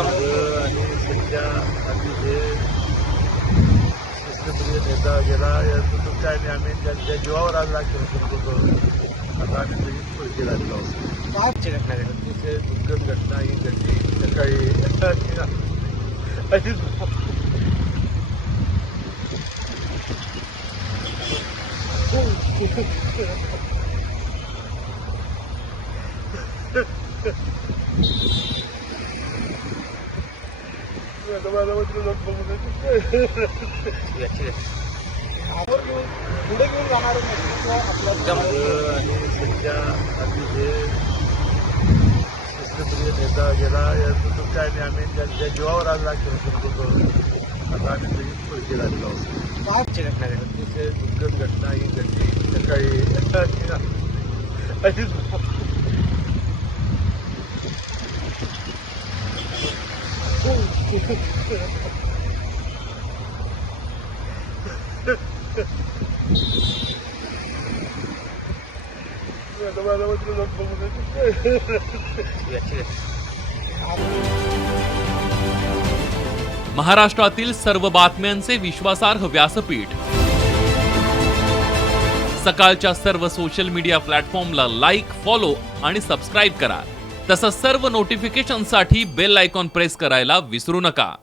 आणि सध्या आम्ही हे शिस्तप्रिय नेता गेला यातून काय नाही, आम्ही त्यांच्या जीवावर आज लागतो होतो. आता आम्ही सगळी पैसे लागलो आहोत. घटना घडली अतिशय दुःखद घटना ही घडली सकाळी. अशीच पुढे घेऊन जाणार नेतृत्व आपल्या आणि सध्या आम्ही हे शिस्तप्रिय नेता गेला यातून काय नाही, आम्ही त्यांच्या जीवावर आज लागतो होतो. आता आम्ही सगळी पैसे लागलो आहोत. घटना घडली अतिशय दुःखद घटना ही घडली सकाळी. अशीच महाराष्ट्रातील सर्व बातम्यांचे विश्वासार्ह व्यासपीठ सकाळच्या सर्व सोशल मीडिया प्लॅटफॉर्मला लाईक, फॉलो आणि सबस्क्राईब करा. तसंच सर्व नोटिफिकेशनसाठी बेल आयकॉन प्रेस करायला विसरू नका.